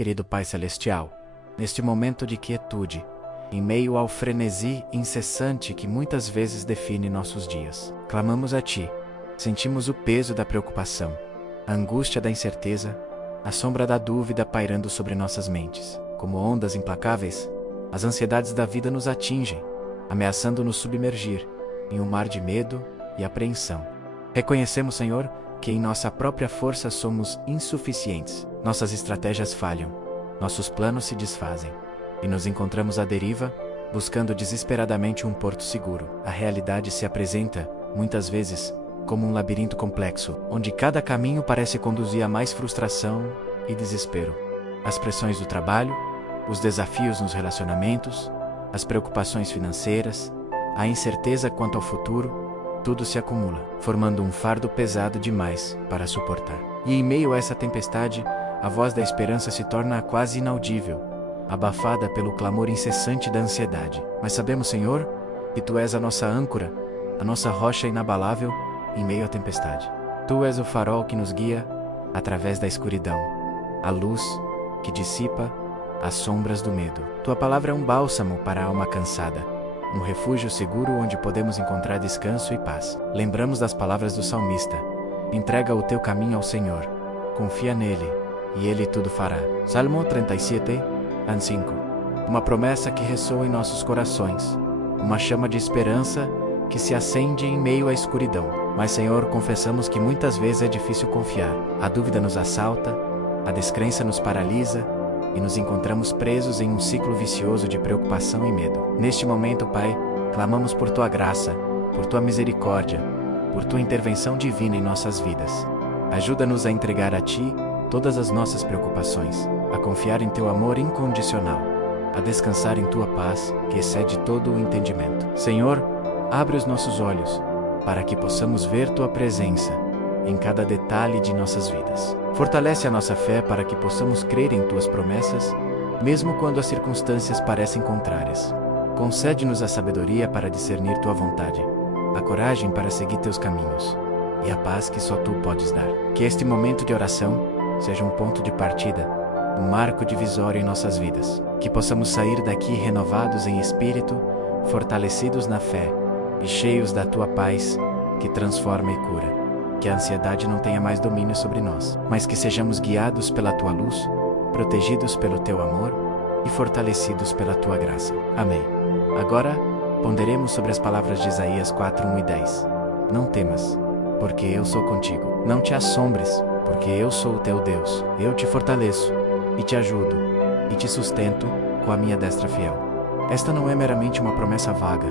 Querido Pai Celestial, neste momento de quietude, em meio ao frenesi incessante que muitas vezes define nossos dias, clamamos a Ti, sentimos o peso da preocupação, a angústia da incerteza, a sombra da dúvida pairando sobre nossas mentes. Como ondas implacáveis, as ansiedades da vida nos atingem, ameaçando nos submergir em um mar de medo e apreensão. Reconhecemos, Senhor, que em nossa própria força somos insuficientes. Nossas estratégias falham, nossos planos se desfazem, e nos encontramos à deriva, buscando desesperadamente um porto seguro. A realidade se apresenta, muitas vezes, como um labirinto complexo, onde cada caminho parece conduzir a mais frustração e desespero. As pressões do trabalho, os desafios nos relacionamentos, as preocupações financeiras, a incerteza quanto ao futuro, tudo se acumula, formando um fardo pesado demais para suportar. E em meio a essa tempestade, a voz da esperança se torna quase inaudível, abafada pelo clamor incessante da ansiedade. Mas sabemos, Senhor, que Tu és a nossa âncora, a nossa rocha inabalável em meio à tempestade. Tu és o farol que nos guia através da escuridão, a luz que dissipa as sombras do medo. Tua palavra é um bálsamo para a alma cansada, um refúgio seguro onde podemos encontrar descanso e paz. Lembramos das palavras do salmista: entrega o teu caminho ao Senhor, confia nele, e ele tudo fará. Salmo 37, 5. Uma promessa que ressoa em nossos corações, uma chama de esperança que se acende em meio à escuridão. Mas, Senhor, confessamos que muitas vezes é difícil confiar. A dúvida nos assalta, a descrença nos paralisa, e nos encontramos presos em um ciclo vicioso de preocupação e medo. Neste momento, Pai, clamamos por Tua graça, por Tua misericórdia, por Tua intervenção divina em nossas vidas. Ajuda-nos a entregar a Ti todas as nossas preocupações, a confiar em Teu amor incondicional, a descansar em Tua paz, que excede todo o entendimento. Senhor, abre os nossos olhos, para que possamos ver Tua presença em cada detalhe de nossas vidas. Fortalece a nossa fé para que possamos crer em Tuas promessas, mesmo quando as circunstâncias parecem contrárias. Concede-nos a sabedoria para discernir Tua vontade, a coragem para seguir Teus caminhos, e a paz que só Tu podes dar. Que este momento de oração seja um ponto de partida, um marco divisório em nossas vidas. Que possamos sair daqui renovados em espírito, fortalecidos na fé e cheios da Tua paz, que transforma e cura. Que a ansiedade não tenha mais domínio sobre nós, mas que sejamos guiados pela Tua luz, protegidos pelo Teu amor e fortalecidos pela Tua graça. Amém. Agora, ponderemos sobre as palavras de Isaías 4, 1 e 10. Não temas, porque eu sou contigo. Não te assombres, porque eu sou o teu Deus. Eu te fortaleço, e te ajudo, e te sustento com a minha destra fiel. Esta não é meramente uma promessa vaga,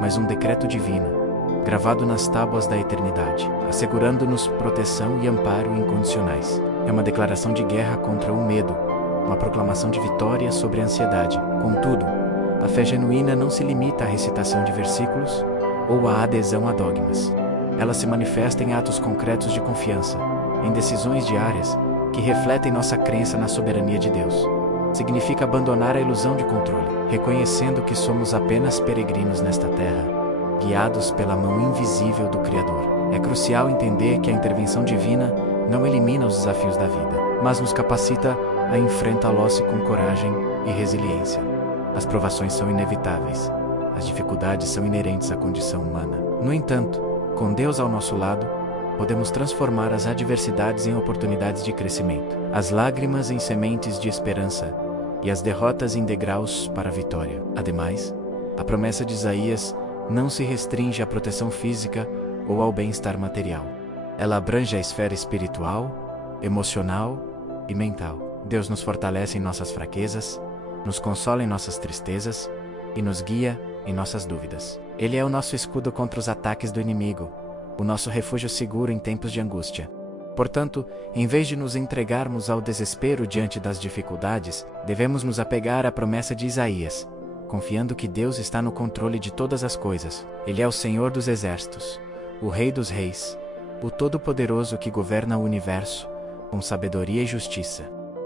mas um decreto divino, gravado nas tábuas da eternidade, assegurando-nos proteção e amparo incondicionais. É uma declaração de guerra contra o medo, uma proclamação de vitória sobre a ansiedade. Contudo, a fé genuína não se limita à recitação de versículos ou à adesão a dogmas. Ela se manifesta em atos concretos de confiança, em decisões diárias que refletem nossa crença na soberania de Deus. Significa abandonar a ilusão de controle, reconhecendo que somos apenas peregrinos nesta terra, guiados pela mão invisível do Criador. É crucial entender que a intervenção divina não elimina os desafios da vida, mas nos capacita a enfrentá-los com coragem e resiliência. As provações são inevitáveis, as dificuldades são inerentes à condição humana. No entanto, com Deus ao nosso lado, podemos transformar as adversidades em oportunidades de crescimento, as lágrimas em sementes de esperança e as derrotas em degraus para a vitória. Ademais, a promessa de Isaías não se restringe à proteção física ou ao bem-estar material. Ela abrange a esfera espiritual, emocional e mental. Deus nos fortalece em nossas fraquezas, nos consola em nossas tristezas e nos guia em nossas dúvidas. Ele é o nosso escudo contra os ataques do inimigo, o nosso refúgio seguro em tempos de angústia. Portanto, em vez de nos entregarmos ao desespero diante das dificuldades, devemos nos apegar à promessa de Isaías, confiando que Deus está no controle de todas as coisas. Ele é o Senhor dos exércitos, o Rei dos reis, o Todo-Poderoso que governa o universo, com sabedoria e justiça.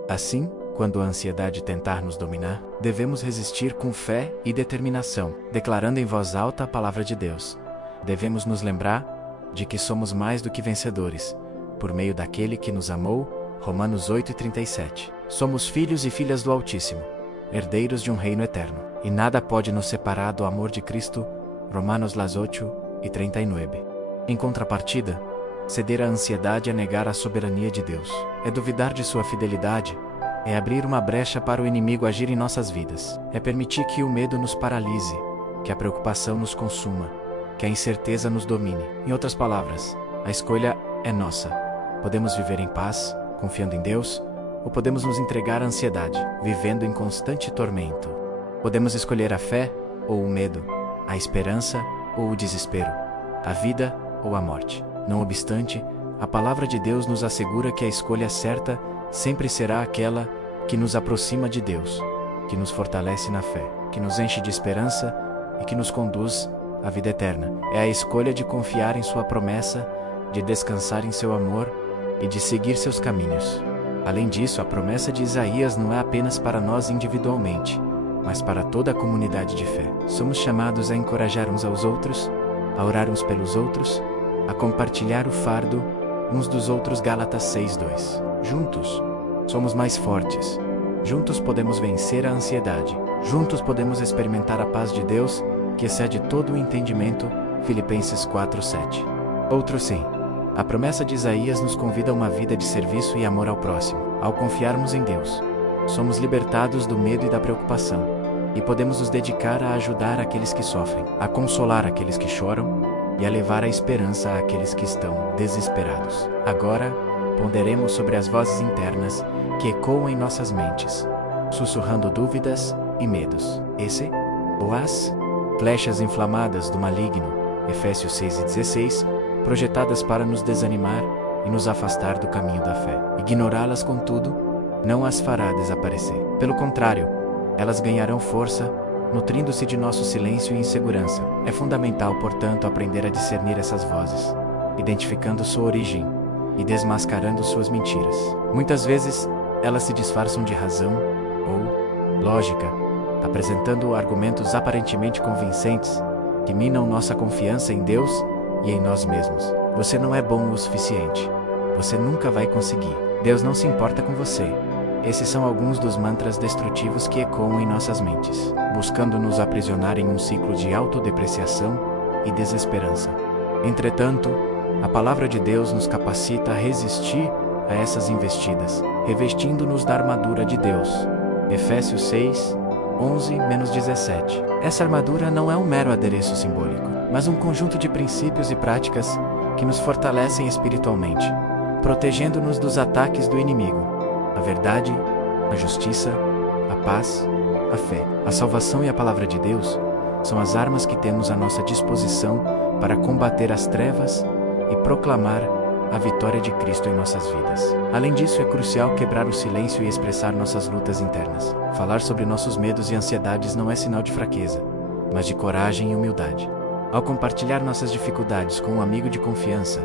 Assim, quando a ansiedade tentar nos dominar, devemos resistir com fé e determinação, declarando em voz alta a palavra de Deus. Devemos nos lembrar de que somos mais do que vencedores, por meio daquele que nos amou, Romanos 8:37. Somos filhos e filhas do Altíssimo, herdeiros de um reino eterno, e nada pode nos separar do amor de Cristo. Romanos 8:39. Em contrapartida, ceder à ansiedade é negar a soberania de Deus, é duvidar de sua fidelidade, é abrir uma brecha para o inimigo agir em nossas vidas, é permitir que o medo nos paralise, que a preocupação nos consuma, que a incerteza nos domine. Em outras palavras, a escolha é nossa. Podemos viver em paz, confiando em Deus, ou podemos nos entregar à ansiedade, vivendo em constante tormento. Podemos escolher a fé ou o medo, a esperança ou o desespero, a vida ou a morte. Não obstante, a palavra de Deus nos assegura que a escolha certa sempre será aquela que nos aproxima de Deus, que nos fortalece na fé, que nos enche de esperança e que nos conduz à vida eterna. É a escolha de confiar em sua promessa, de descansar em seu amor e de seguir seus caminhos. Além disso, a promessa de Isaías não é apenas para nós individualmente, mas para toda a comunidade de fé. Somos chamados a encorajar uns aos outros, a orar uns pelos outros, a compartilhar o fardo uns dos outros. Gálatas 6:2. Juntos, somos mais fortes. Juntos podemos vencer a ansiedade. Juntos podemos experimentar a paz de Deus, que excede todo o entendimento. Filipenses 4:7. Outro sim. A promessa de Isaías nos convida a uma vida de serviço e amor ao próximo. Ao confiarmos em Deus, somos libertados do medo e da preocupação, e podemos nos dedicar a ajudar aqueles que sofrem, a consolar aqueles que choram e a levar a esperança àqueles que estão desesperados. Agora, ponderemos sobre as vozes internas que ecoam em nossas mentes, sussurrando dúvidas e medos. Esse, ou as flechas inflamadas do maligno, Efésios 6:16, projetadas para nos desanimar e nos afastar do caminho da fé. Ignorá-las, contudo, não as fará desaparecer. Pelo contrário, elas ganharão força, nutrindo-se de nosso silêncio e insegurança. É fundamental, portanto, aprender a discernir essas vozes, identificando sua origem e desmascarando suas mentiras. Muitas vezes, elas se disfarçam de razão ou lógica, apresentando argumentos aparentemente convincentes que minam nossa confiança em Deus e em nós mesmos. Você não é bom o suficiente. Você nunca vai conseguir. Deus não se importa com você. Esses são alguns dos mantras destrutivos que ecoam em nossas mentes, buscando nos aprisionar em um ciclo de autodepreciação e desesperança. Entretanto, a palavra de Deus nos capacita a resistir a essas investidas, revestindo-nos da armadura de Deus. Efésios 6:11-17. Essa armadura não é um mero adereço simbólico, mas um conjunto de princípios e práticas que nos fortalecem espiritualmente, protegendo-nos dos ataques do inimigo. A verdade, a justiça, a paz, a fé, a salvação e a palavra de Deus são as armas que temos à nossa disposição para combater as trevas e proclamar a vitória de Cristo em nossas vidas. Além disso, é crucial quebrar o silêncio e expressar nossas lutas internas. Falar sobre nossos medos e ansiedades não é sinal de fraqueza, mas de coragem e humildade. Ao compartilhar nossas dificuldades com um amigo de confiança,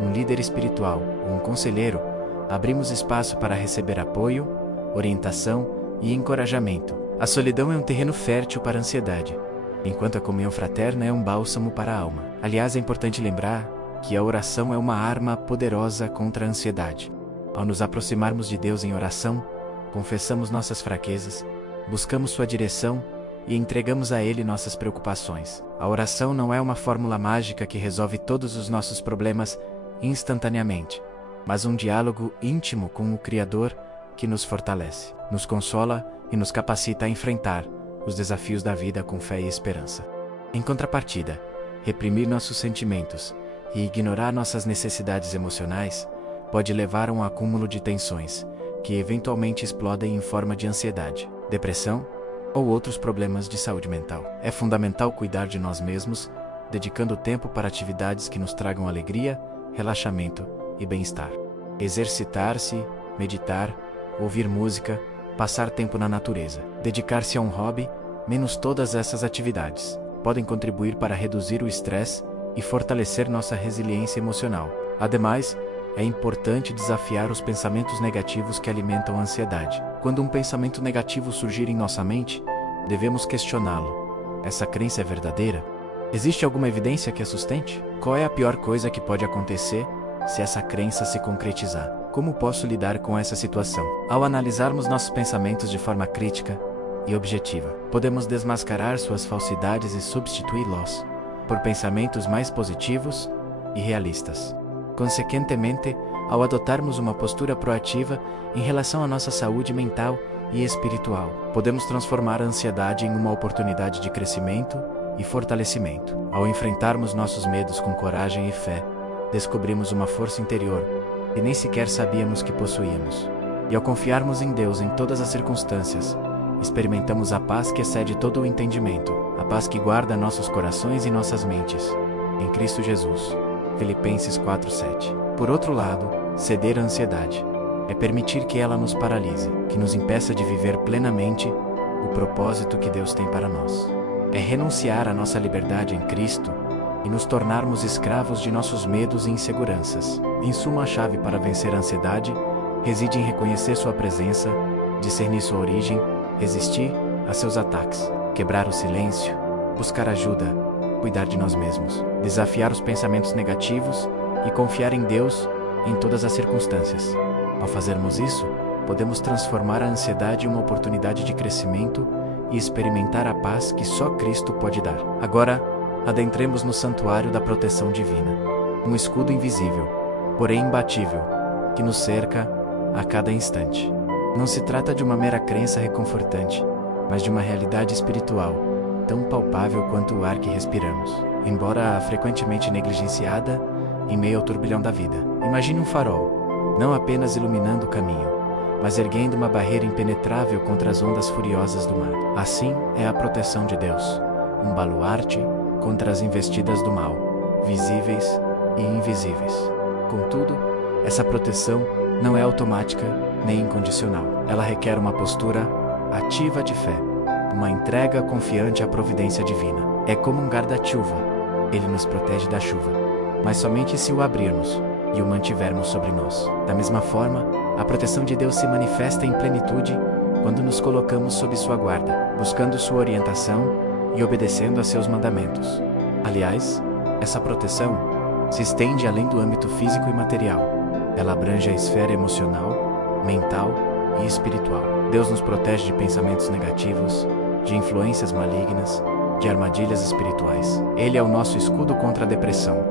um líder espiritual ou um conselheiro, abrimos espaço para receber apoio, orientação e encorajamento. A solidão é um terreno fértil para a ansiedade, enquanto a comunhão fraterna é um bálsamo para a alma. Aliás, é importante lembrar que a oração é uma arma poderosa contra a ansiedade. Ao nos aproximarmos de Deus em oração, confessamos nossas fraquezas, buscamos sua direção e entregamos a Ele nossas preocupações. A oração não é uma fórmula mágica que resolve todos os nossos problemas instantaneamente, mas um diálogo íntimo com o Criador que nos fortalece, nos consola e nos capacita a enfrentar os desafios da vida com fé e esperança. Em contrapartida, reprimir nossos sentimentos e ignorar nossas necessidades emocionais pode levar a um acúmulo de tensões, que eventualmente explodem em forma de ansiedade, depressão ou outros problemas de saúde mental. É fundamental cuidar de nós mesmos, dedicando tempo para atividades que nos tragam alegria, relaxamento e bem-estar. Exercitar-se, meditar, ouvir música, passar tempo na natureza, dedicar-se a um hobby, menos todas essas atividades, podem contribuir para reduzir o estresse e fortalecer nossa resiliência emocional. Ademais, é importante desafiar os pensamentos negativos que alimentam a ansiedade. Quando um pensamento negativo surgir em nossa mente, devemos questioná-lo. Essa crença é verdadeira? Existe alguma evidência que a sustente? Qual é a pior coisa que pode acontecer se essa crença se concretizar? Como posso lidar com essa situação? Ao analisarmos nossos pensamentos de forma crítica e objetiva, podemos desmascarar suas falsidades e substituí-los por pensamentos mais positivos e realistas. Consequentemente, ao adotarmos uma postura proativa em relação à nossa saúde mental e espiritual, podemos transformar a ansiedade em uma oportunidade de crescimento e fortalecimento. Ao enfrentarmos nossos medos com coragem e fé, descobrimos uma força interior que nem sequer sabíamos que possuíamos. E ao confiarmos em Deus em todas as circunstâncias, experimentamos a paz que excede todo o entendimento, a paz que guarda nossos corações e nossas mentes, em Cristo Jesus. Filipenses 4:7. Por outro lado, ceder à ansiedade é permitir que ela nos paralise, que nos impeça de viver plenamente o propósito que Deus tem para nós. É renunciar à nossa liberdade em Cristo e nos tornarmos escravos de nossos medos e inseguranças. Em suma, a chave para vencer a ansiedade reside em reconhecer sua presença, discernir sua origem, resistir a seus ataques, quebrar o silêncio, buscar ajuda, cuidar de nós mesmos, desafiar os pensamentos negativos e confiar em Deus em todas as circunstâncias. Ao fazermos isso, podemos transformar a ansiedade em uma oportunidade de crescimento e experimentar a paz que só Cristo pode dar. Agora, adentremos no santuário da proteção divina, um escudo invisível, porém imbatível, que nos cerca a cada instante. Não se trata de uma mera crença reconfortante, mas de uma realidade espiritual, tão palpável quanto o ar que respiramos, embora frequentemente negligenciada em meio ao turbilhão da vida. Imagine um farol, não apenas iluminando o caminho, mas erguendo uma barreira impenetrável contra as ondas furiosas do mar. Assim é a proteção de Deus, um baluarte contra as investidas do mal, visíveis e invisíveis. Contudo, essa proteção não é automática nem incondicional. Ela requer uma postura ativa de fé, uma entrega confiante à providência divina. É como um guarda-chuva, ele nos protege da chuva, mas somente se o abrirmos e o mantivermos sobre nós. Da mesma forma, a proteção de Deus se manifesta em plenitude quando nos colocamos sob sua guarda, buscando sua orientação e obedecendo a seus mandamentos. Aliás, essa proteção se estende além do âmbito físico e material. Ela abrange a esfera emocional, mental e espiritual. Deus nos protege de pensamentos negativos, de influências malignas, de armadilhas espirituais. Ele é o nosso escudo contra a depressão,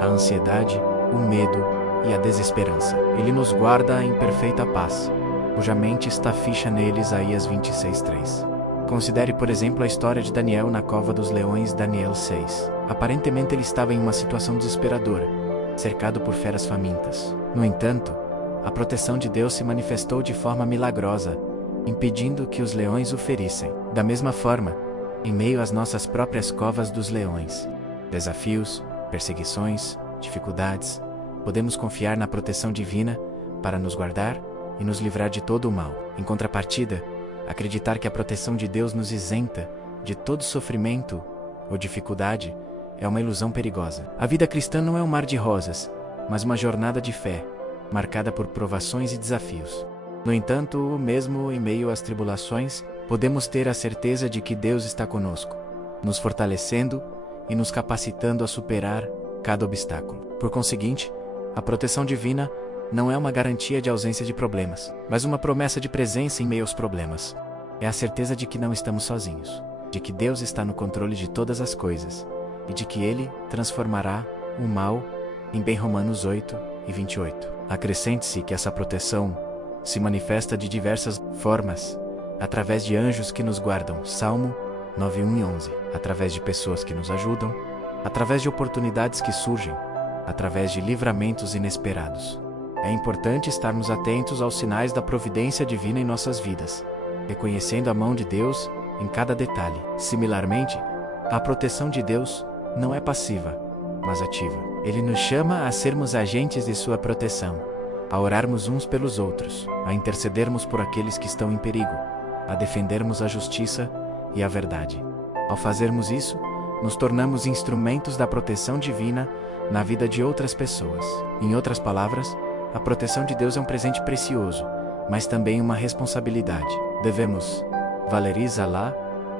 a ansiedade, o medo e a desesperança. Ele nos guarda em perfeita paz, cuja mente está fixa nele. Isaías 26:3. Considere, por exemplo, a história de Daniel na cova dos leões, Daniel 6. Aparentemente ele estava em uma situação desesperadora, cercado por feras famintas. No entanto, a proteção de Deus se manifestou de forma milagrosa, impedindo que os leões o ferissem. Da mesma forma, em meio às nossas próprias covas dos leões, desafios, perseguições, dificuldades, podemos confiar na proteção divina para nos guardar e nos livrar de todo o mal. Em contrapartida, acreditar que a proteção de Deus nos isenta de todo sofrimento ou dificuldade é uma ilusão perigosa. A vida cristã não é um mar de rosas, mas uma jornada de fé, marcada por provações e desafios. No entanto, mesmo em meio às tribulações, podemos ter a certeza de que Deus está conosco, nos fortalecendo e nos capacitando a superar cada obstáculo. Por conseguinte, a proteção divina não é uma garantia de ausência de problemas, mas uma promessa de presença em meio aos problemas. É a certeza de que não estamos sozinhos, de que Deus está no controle de todas as coisas e de que Ele transformará o mal em bem. Romanos 8:28. Acrescente-se que essa proteção se manifesta de diversas formas, através de anjos que nos guardam, Salmo 9:1 e 11, através de pessoas que nos ajudam, através de oportunidades que surgem, através de livramentos inesperados. É importante estarmos atentos aos sinais da providência divina em nossas vidas, reconhecendo a mão de Deus em cada detalhe. Similarmente, a proteção de Deus não é passiva, mas ativa. Ele nos chama a sermos agentes de sua proteção, a orarmos uns pelos outros, a intercedermos por aqueles que estão em perigo, a defendermos a justiça e a verdade. Ao fazermos isso, nos tornamos instrumentos da proteção divina na vida de outras pessoas. Em outras palavras, a proteção de Deus é um presente precioso, mas também uma responsabilidade. Devemos valorizá-la,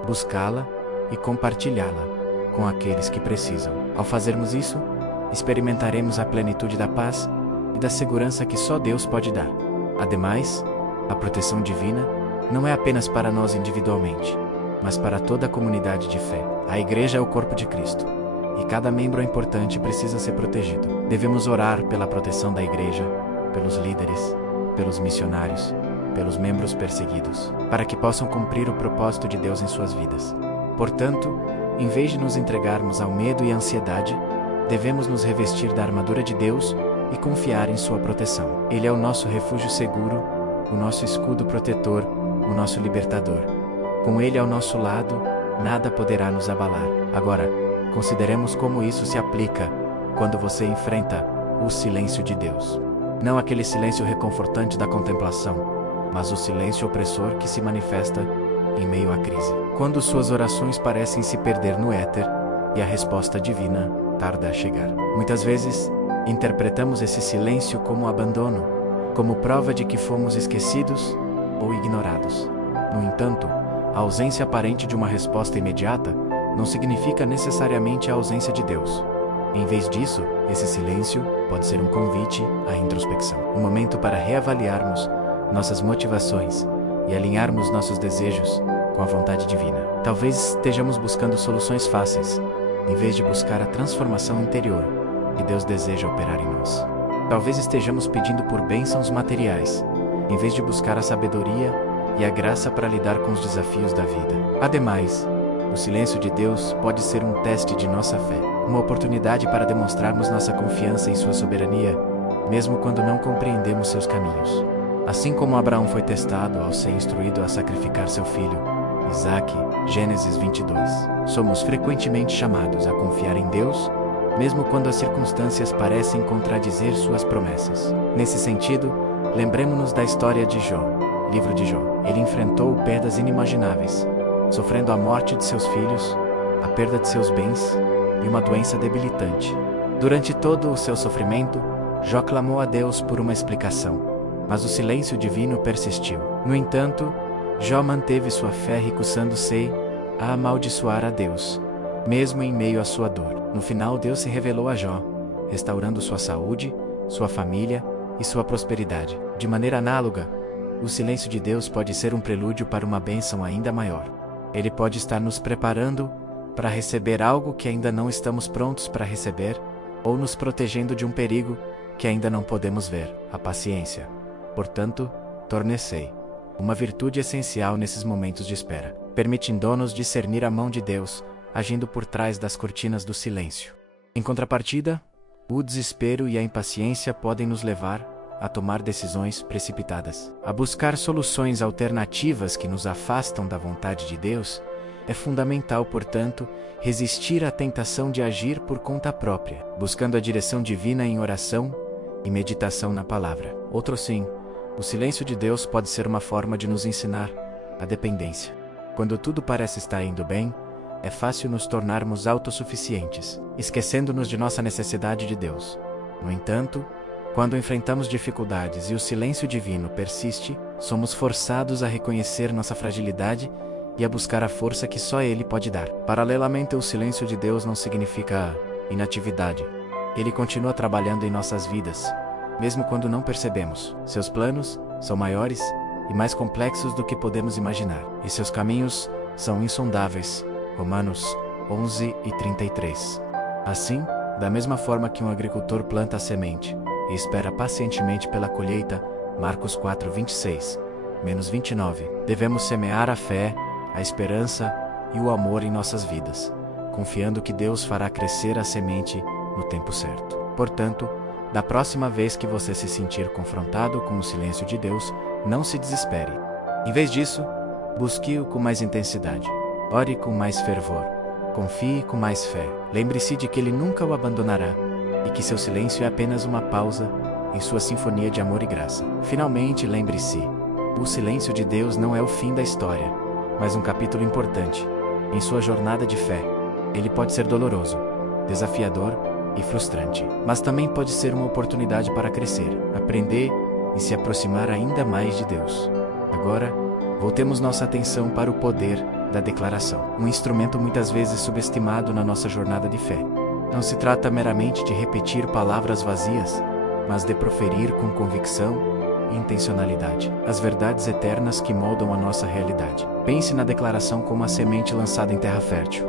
buscá-la e compartilhá-la com aqueles que precisam. Ao fazermos isso, experimentaremos a plenitude da paz e da segurança que só Deus pode dar. Ademais, a proteção divina não é apenas para nós individualmente, mas para toda a comunidade de fé. A igreja é o corpo de Cristo, e cada membro é importante e precisa ser protegido. Devemos orar pela proteção da igreja, pelos líderes, pelos missionários, pelos membros perseguidos, para que possam cumprir o propósito de Deus em suas vidas. Portanto, em vez de nos entregarmos ao medo e à ansiedade, devemos nos revestir da armadura de Deus e confiar em sua proteção. Ele é o nosso refúgio seguro, o nosso escudo protetor, o nosso libertador. Com Ele ao nosso lado, nada poderá nos abalar. Agora, consideremos como isso se aplica quando você enfrenta o silêncio de Deus. Não aquele silêncio reconfortante da contemplação, mas o silêncio opressor que se manifesta em meio à crise. Quando suas orações parecem se perder no éter e a resposta divina tarda a chegar. Muitas vezes, interpretamos esse silêncio como abandono, como prova de que fomos esquecidos ou ignorados. No entanto, a ausência aparente de uma resposta imediata não significa necessariamente a ausência de Deus. Em vez disso, esse silêncio pode ser um convite à introspecção, um momento para reavaliarmos nossas motivações e alinharmos nossos desejos com a vontade divina. Talvez estejamos buscando soluções fáceis, em vez de buscar a transformação interior que Deus deseja operar em nós. Talvez estejamos pedindo por bênçãos materiais, em vez de buscar a sabedoria e a graça para lidar com os desafios da vida. Ademais, o silêncio de Deus pode ser um teste de nossa fé, uma oportunidade para demonstrarmos nossa confiança em sua soberania, mesmo quando não compreendemos seus caminhos. Assim como Abraão foi testado ao ser instruído a sacrificar seu filho, Isaque, Gênesis 22, somos frequentemente chamados a confiar em Deus, mesmo quando as circunstâncias parecem contradizer suas promessas. Nesse sentido, lembremos-nos da história de Jó, livro de Jó. Ele enfrentou perdas inimagináveis, sofrendo a morte de seus filhos, a perda de seus bens e uma doença debilitante. Durante todo o seu sofrimento, Jó clamou a Deus por uma explicação, mas o silêncio divino persistiu. No entanto, Jó manteve sua fé recusando-se a amaldiçoar a Deus, mesmo em meio à sua dor. No final, Deus se revelou a Jó, restaurando sua saúde, sua família e sua prosperidade. De maneira análoga, o silêncio de Deus pode ser um prelúdio para uma bênção ainda maior. Ele pode estar nos preparando para receber algo que ainda não estamos prontos para receber, ou nos protegendo de um perigo que ainda não podemos ver. A paciência, portanto, torne-se uma virtude essencial nesses momentos de espera, permitindo-nos discernir a mão de Deus agindo por trás das cortinas do silêncio. Em contrapartida, o desespero e a impaciência podem nos levar a tomar decisões precipitadas. A buscar soluções alternativas que nos afastam da vontade de Deus, é fundamental, portanto, resistir à tentação de agir por conta própria, buscando a direção divina em oração e meditação na palavra. Outro sim, o silêncio de Deus pode ser uma forma de nos ensinar a dependência. Quando tudo parece estar indo bem, é fácil nos tornarmos autossuficientes, esquecendo-nos de nossa necessidade de Deus. No entanto, quando enfrentamos dificuldades e o silêncio divino persiste, somos forçados a reconhecer nossa fragilidade e a buscar a força que só Ele pode dar. Paralelamente, o silêncio de Deus não significa inatividade. Ele continua trabalhando em nossas vidas, mesmo quando não percebemos. Seus planos são maiores e mais complexos do que podemos imaginar, e seus caminhos são insondáveis. Romanos 11:33. Assim, da mesma forma que um agricultor planta a semente e espera pacientemente pela colheita, Marcos 4:26-29, devemos semear a fé, a esperança e o amor em nossas vidas, confiando que Deus fará crescer a semente no tempo certo. Portanto, da próxima vez que você se sentir confrontado com o silêncio de Deus, não se desespere. Em vez disso, busque-o com mais intensidade. Ore com mais fervor. Confie com mais fé. Lembre-se de que Ele nunca o abandonará e que seu silêncio é apenas uma pausa em sua sinfonia de amor e graça. Finalmente, lembre-se, o silêncio de Deus não é o fim da história, mas um capítulo importante em sua jornada de fé. Ele pode ser doloroso, desafiador e frustrante, mas também pode ser uma oportunidade para crescer, aprender e se aproximar ainda mais de Deus. Agora, voltemos nossa atenção para o poder da declaração, um instrumento muitas vezes subestimado na nossa jornada de fé. Não se trata meramente de repetir palavras vazias, mas de proferir com convicção e intencionalidade as verdades eternas que moldam a nossa realidade. Pense na declaração como a semente lançada em terra fértil.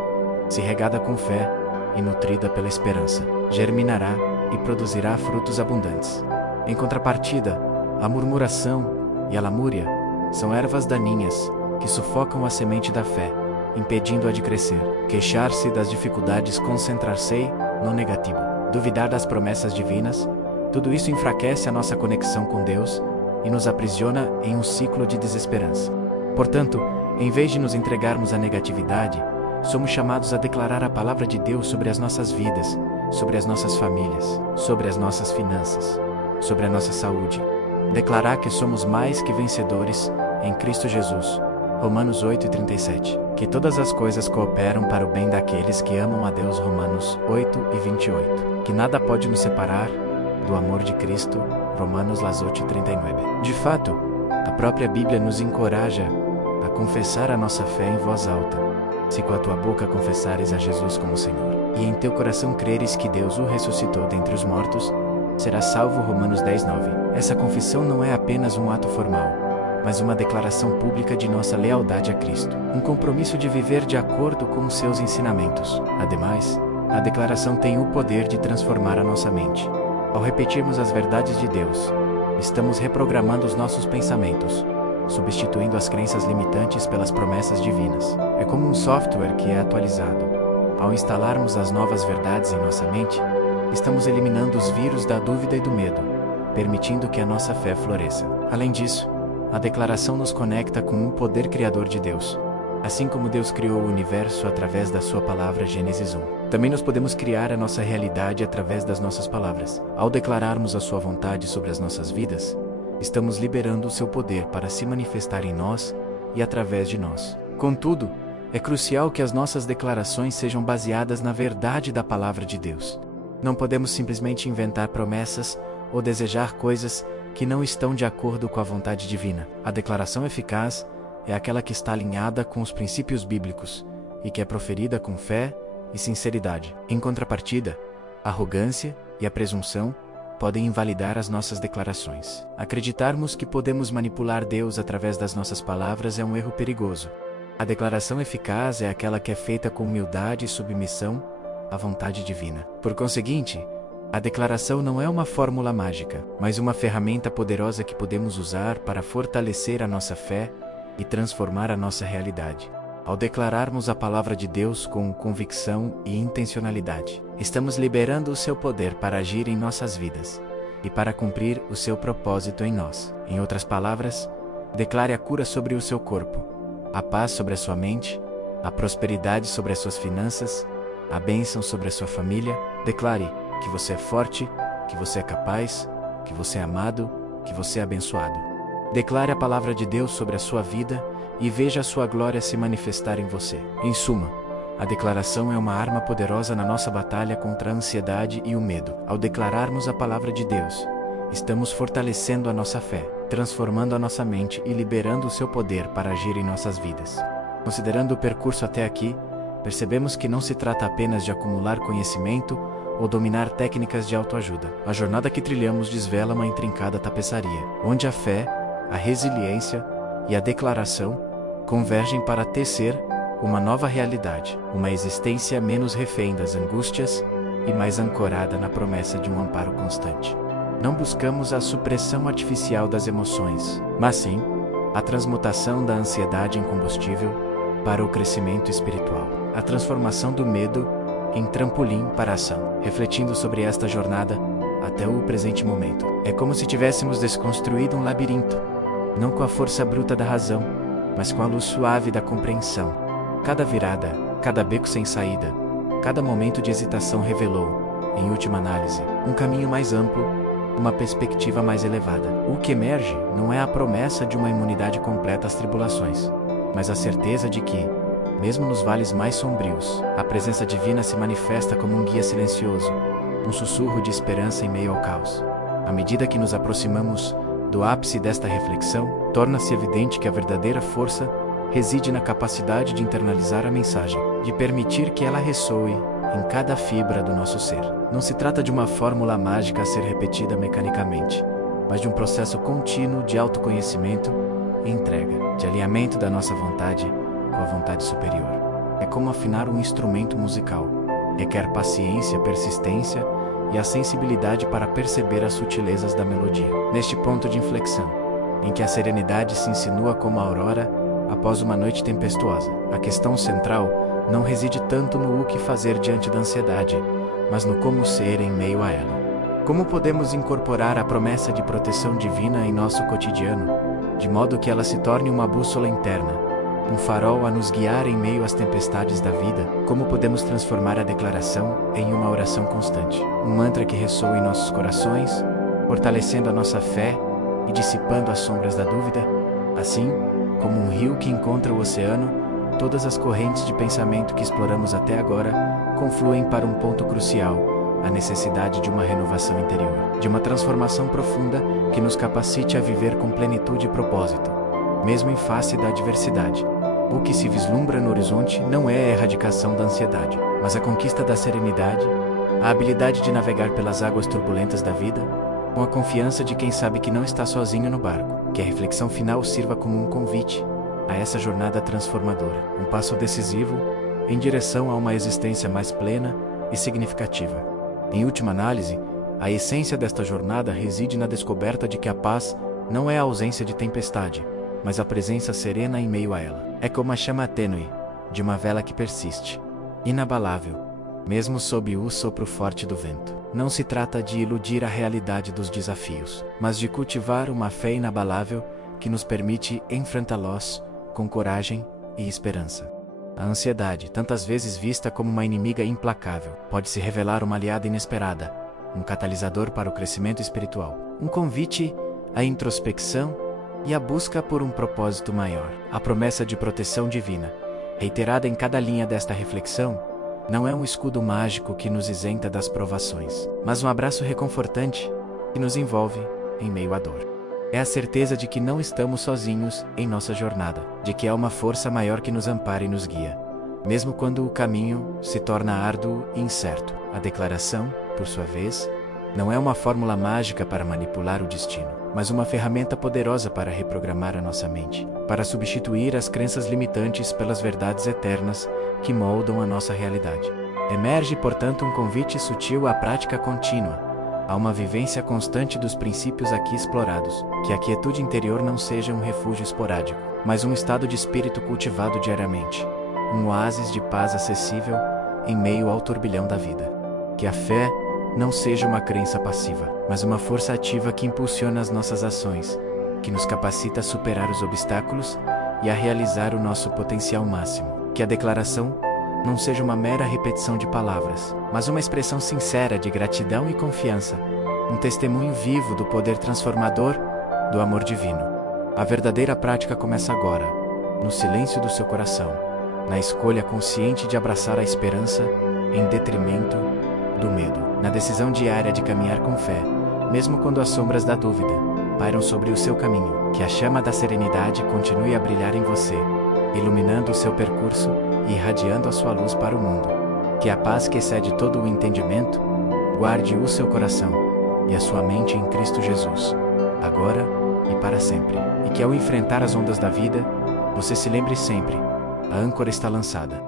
Se regada com fé e nutrida pela esperança, germinará e produzirá frutos abundantes. Em contrapartida, a murmuração e a lamúria são ervas daninhas que sufocam a semente da fé, impedindo-a de crescer. Queixar-se das dificuldades, concentrar-se no negativo, duvidar das promessas divinas, tudo isso enfraquece a nossa conexão com Deus e nos aprisiona em um ciclo de desesperança. Portanto, em vez de nos entregarmos à negatividade, somos chamados a declarar a palavra de Deus sobre as nossas vidas, sobre as nossas famílias, sobre as nossas finanças, sobre a nossa saúde. Declarar que somos mais que vencedores em Cristo Jesus. Romanos 8:37. Que todas as coisas cooperam para o bem daqueles que amam a Deus. Romanos 8:28. Que nada pode nos separar do amor de Cristo. Romanos 8:39. De fato, a própria Bíblia nos encoraja a confessar a nossa fé em voz alta. Se com a tua boca confessares a Jesus como Senhor, e em teu coração creres que Deus o ressuscitou dentre os mortos, serás salvo. Romanos 10:9. Essa confissão não é apenas um ato formal, mas uma declaração pública de nossa lealdade a Cristo, um compromisso de viver de acordo com os seus ensinamentos. Ademais, a declaração tem o poder de transformar a nossa mente. Ao repetirmos as verdades de Deus, estamos reprogramando os nossos pensamentos, substituindo as crenças limitantes pelas promessas divinas. É como um software que é atualizado. Ao instalarmos as novas verdades em nossa mente, estamos eliminando os vírus da dúvida e do medo, permitindo que a nossa fé floresça. Além disso, a declaração nos conecta com o poder criador de Deus. Assim como Deus criou o universo através da sua palavra, Gênesis 1. Também nós podemos criar a nossa realidade através das nossas palavras. Ao declararmos a sua vontade sobre as nossas vidas, estamos liberando o seu poder para se manifestar em nós e através de nós. Contudo, é crucial que as nossas declarações sejam baseadas na verdade da palavra de Deus. Não podemos simplesmente inventar promessas ou desejar coisas que não estão de acordo com a vontade divina. A declaração eficaz é aquela que está alinhada com os princípios bíblicos e que é proferida com fé e sinceridade. Em contrapartida, a arrogância e a presunção podem invalidar as nossas declarações. Acreditarmos que podemos manipular Deus através das nossas palavras é um erro perigoso. A declaração eficaz é aquela que é feita com humildade e submissão à vontade divina. Por conseguinte, a declaração não é uma fórmula mágica, mas uma ferramenta poderosa que podemos usar para fortalecer a nossa fé e transformar a nossa realidade. Ao declararmos a palavra de Deus com convicção e intencionalidade, estamos liberando o seu poder para agir em nossas vidas e para cumprir o seu propósito em nós. Em outras palavras, declare a cura sobre o seu corpo, a paz sobre a sua mente, a prosperidade sobre as suas finanças, a bênção sobre a sua família. Declare que você é forte, que você é capaz, que você é amado, que você é abençoado. Declare a palavra de Deus sobre a sua vida e veja a sua glória se manifestar em você. Em suma, a declaração é uma arma poderosa na nossa batalha contra a ansiedade e o medo. Ao declararmos a palavra de Deus, estamos fortalecendo a nossa fé, transformando a nossa mente e liberando o seu poder para agir em nossas vidas. Considerando o percurso até aqui, percebemos que não se trata apenas de acumular conhecimento ou dominar técnicas de autoajuda. A jornada que trilhamos desvela uma intrincada tapeçaria, onde a fé, a resiliência e a declaração convergem para tecer uma nova realidade, uma existência menos refém das angústias e mais ancorada na promessa de um amparo constante. Não buscamos a supressão artificial das emoções, mas sim a transmutação da ansiedade em combustível para o crescimento espiritual, a transformação do medo em trampolim para a ação. Refletindo sobre esta jornada até o presente momento, é como se tivéssemos desconstruído um labirinto, não com a força bruta da razão, mas com a luz suave da compreensão. Cada virada, cada beco sem saída, cada momento de hesitação revelou, em última análise, um caminho mais amplo, uma perspectiva mais elevada. O que emerge não é a promessa de uma imunidade completa às tribulações, mas a certeza de que, mesmo nos vales mais sombrios, a presença divina se manifesta como um guia silencioso, um sussurro de esperança em meio ao caos. À medida que nos aproximamos do ápice desta reflexão, torna-se evidente que a verdadeira força reside na capacidade de internalizar a mensagem, de permitir que ela ressoe em cada fibra do nosso ser. Não se trata de uma fórmula mágica a ser repetida mecanicamente, mas de um processo contínuo de autoconhecimento e entrega, de alinhamento da nossa vontade com a vontade superior. É como afinar um instrumento musical. Requer paciência, persistência e a sensibilidade para perceber as sutilezas da melodia. Neste ponto de inflexão, em que a serenidade se insinua como a aurora após uma noite tempestuosa, a questão central não reside tanto no o que fazer diante da ansiedade, mas no como ser em meio a ela. Como podemos incorporar a promessa de proteção divina em nosso cotidiano, de modo que ela se torne uma bússola interna, um farol a nos guiar em meio às tempestades da vida? Como podemos transformar a declaração em uma oração constante, um mantra que ressoa em nossos corações, fortalecendo a nossa fé e dissipando as sombras da dúvida? Assim, como um rio que encontra o oceano, todas as correntes de pensamento que exploramos até agora confluem para um ponto crucial: a necessidade de uma renovação interior, de uma transformação profunda que nos capacite a viver com plenitude e propósito, mesmo em face da adversidade. O que se vislumbra no horizonte não é a erradicação da ansiedade, mas a conquista da serenidade, a habilidade de navegar pelas águas turbulentas da vida, com a confiança de quem sabe que não está sozinho no barco. Que a reflexão final sirva como um convite a essa jornada transformadora, um passo decisivo em direção a uma existência mais plena e significativa. Em última análise, a essência desta jornada reside na descoberta de que a paz não é a ausência de tempestade, mas a presença serena em meio a ela. É como a chama tênue de uma vela que persiste, inabalável, mesmo sob o sopro forte do vento. Não se trata de iludir a realidade dos desafios, mas de cultivar uma fé inabalável que nos permite enfrentá-los com coragem e esperança. A ansiedade, tantas vezes vista como uma inimiga implacável, pode se revelar uma aliada inesperada, um catalisador para o crescimento espiritual, um convite à introspecção e à busca por um propósito maior. A promessa de proteção divina, reiterada em cada linha desta reflexão, não é um escudo mágico que nos isenta das provações, mas um abraço reconfortante que nos envolve em meio à dor. É a certeza de que não estamos sozinhos em nossa jornada, de que há uma força maior que nos ampara e nos guia, mesmo quando o caminho se torna árduo e incerto. A declaração, por sua vez, não é uma fórmula mágica para manipular o destino, mas uma ferramenta poderosa para reprogramar a nossa mente, para substituir as crenças limitantes pelas verdades eternas que moldam a nossa realidade. Emerge, portanto, um convite sutil à prática contínua, a uma vivência constante dos princípios aqui explorados, que a quietude interior não seja um refúgio esporádico, mas um estado de espírito cultivado diariamente, um oásis de paz acessível em meio ao turbilhão da vida. Que a fé não seja uma crença passiva, mas uma força ativa que impulsiona as nossas ações, que nos capacita a superar os obstáculos e a realizar o nosso potencial máximo. Que a declaração não seja uma mera repetição de palavras, mas uma expressão sincera de gratidão e confiança, um testemunho vivo do poder transformador do amor divino. A verdadeira prática começa agora, no silêncio do seu coração, na escolha consciente de abraçar a esperança em detrimento do medo, na decisão diária de caminhar com fé, mesmo quando as sombras da dúvida pairam sobre o seu caminho. Que a chama da serenidade continue a brilhar em você, iluminando o seu percurso e irradiando a sua luz para o mundo. Que a paz que excede todo o entendimento guarde o seu coração e a sua mente em Cristo Jesus, agora e para sempre. E que ao enfrentar as ondas da vida, você se lembre sempre: a âncora está lançada,